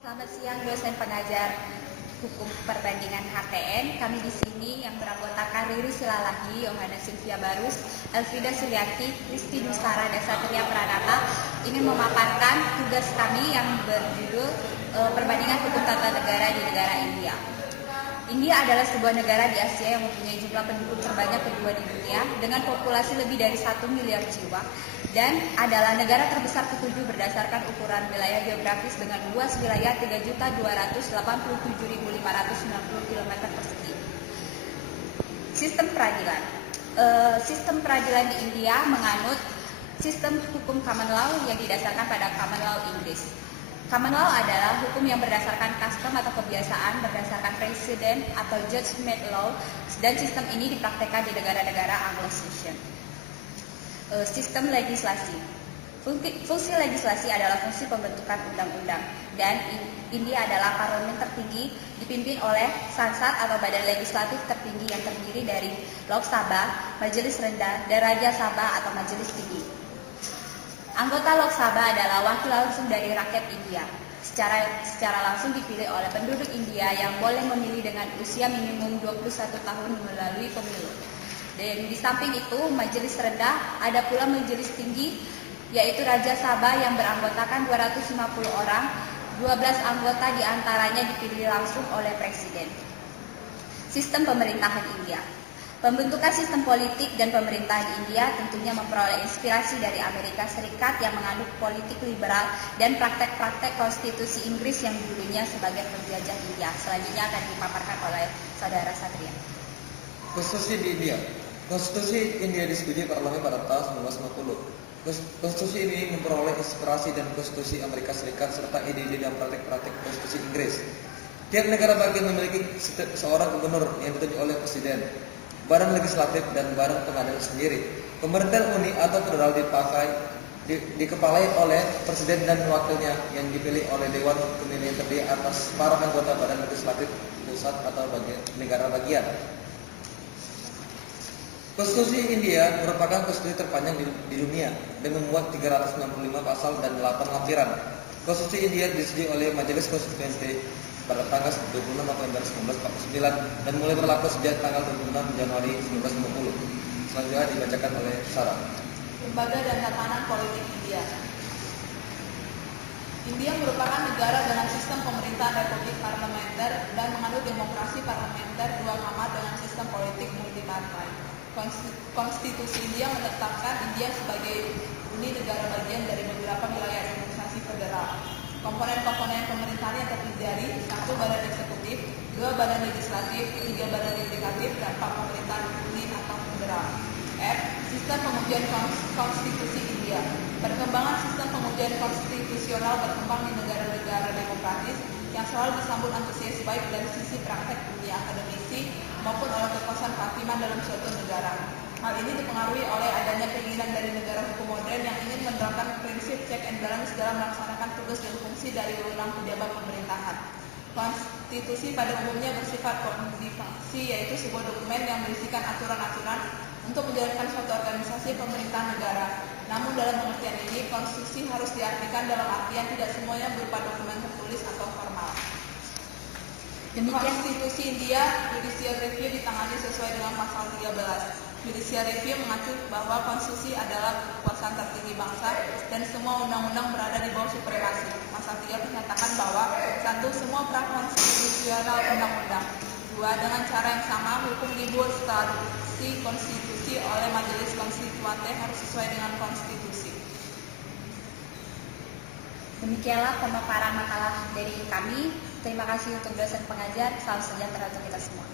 Selamat siang dosen pengajar Hukum Perbandingan HTN. Kami di sini yang beranggotakan Riri Silalahi, Yohana Sylvia Barus, Elfrida Suryati, Kristi Nusara, dan Satria Pranata ingin memaparkan tugas kami yang berjudul Perbandingan Hukum Tata Negara di Negara India. India adalah sebuah negara di Asia yang mempunyai jumlah penduduk terbanyak kedua di dunia dengan populasi lebih dari 1 miliar jiwa dan adalah negara terbesar ketujuh berdasarkan ukuran wilayah geografis dengan luas wilayah 3.287.590 km persegi. Sistem peradilan. Sistem peradilan di India menganut sistem hukum common law yang didasarkan pada common law Inggris. Common law adalah hukum yang berdasarkan custom atau kebiasaan, berdasarkan precedent atau judge-made law, dan sistem ini dipraktekkan di negara-negara Anglo-Saxon. Sistem legislasi. Fungsi legislasi adalah fungsi pembentukan undang-undang, dan India adalah parlemen tertinggi dipimpin oleh Sansad atau badan legislatif tertinggi yang terdiri dari Lok Sabha, Majelis Rendah, dan Raja Sabha atau Majelis Tinggi. Anggota Lok Sabha adalah wakil langsung dari rakyat India. Secara langsung dipilih oleh penduduk India yang boleh memilih dengan usia minimum 21 tahun melalui pemilu. Dan di samping itu, Majelis Rendah ada pula Majelis Tinggi, yaitu Raja Sabha yang beranggotakan 250 orang, 12 anggota diantaranya dipilih langsung oleh Presiden. Sistem pemerintahan India. Pembentukan sistem politik dan pemerintahan India tentunya memperoleh inspirasi dari Amerika Serikat yang menganut politik liberal dan praktek-praktek konstitusi Inggris yang dulunya sebagai penjajah India. Selanjutnya akan dipaparkan oleh Saudara Satria. Konstitusi di India. Konstitusi India disetujui parlemen pada tahun 1950. Konstitusi ini memperoleh inspirasi dan konstitusi Amerika Serikat serta ide-ide dan praktek-praktek konstitusi Inggris. Tiap negara bagian memiliki seorang gubernur yang ditunjuk oleh presiden, badan legislatif dan badan pengadilan sendiri. Pemerintahan uni atau federal dikepalai oleh presiden dan wakilnya yang dipilih oleh dewan pemilihan terdiri atas para anggota badan legislatif pusat atau negara bagian. Konstitusi India merupakan konstitusi terpanjang di dunia dan memuat 365 pasal dan 8 lampiran. Konstitusi India disetujui oleh Majelis Konstitusi pada tanggal 26 November 1949 dan mulai berlaku sejak tanggal 26 Januari 1950. Selanjutnya dibacakan oleh Sarah. Lembaga dan tatanan politik India. India merupakan negara dengan sistem pemerintahan republik parlementer dan menganut demokrasi parlementer dua kamar dengan sistem politik multipartai. Konstitusi India menetapkan India sebagai uni negara bagian dari beberapa wilayah administrasi federal. Komponen-komponen pemerintahan yang terdiri dari 1 badan eksekutif, 2 badan legislatif, 3 badan yudikatif, dan 4 pemerintahan uni atau federal. F. Sistem pengujian konstitusi India. Perkembangan sistem pengujian konstitusional berkembang di negara-negara demokratis yang selalu disambut antusias baik dari sisi praktek dunia akademisi maupun oleh kekuasaan kehakiman dalam suatu negara. Hal ini dipengaruhi oleh adanya keinginan dari negara hukum modern yang ingin menerapkan prinsip check and balance dalam melaksanakan tugas dan fungsi dari wewenang pejabat pemerintahan. Konstitusi pada umumnya bersifat kodifikasi, yaitu sebuah dokumen yang berisikan aturan-aturan untuk menjalankan suatu organisasi pemerintahan negara. Namun dalam pengertian ini, konstitusi harus diartikan dalam artian tidak semuanya berupa dokumen tertulis atau formal. Konstitusi India, Judicial Review ditangani sesuai dengan pasal 13. Judicial Review mengacu bahwa konstitusi adalah kekuasaan tertinggi bangsa dan semua undang-undang berada di bawah supremasi. Pasal 3 menyatakan bahwa 1. Semua prakonstitusional undang-undang. 2. Dengan cara yang sama, hukum dibuat setelah konstitusi oleh Majelis Konstituante harus sesuai dengan konstitusi. Demikianlah pemaparan makalah dari kami. Terima kasih untuk dosen pengajar. Salam sejahtera untuk kita semua.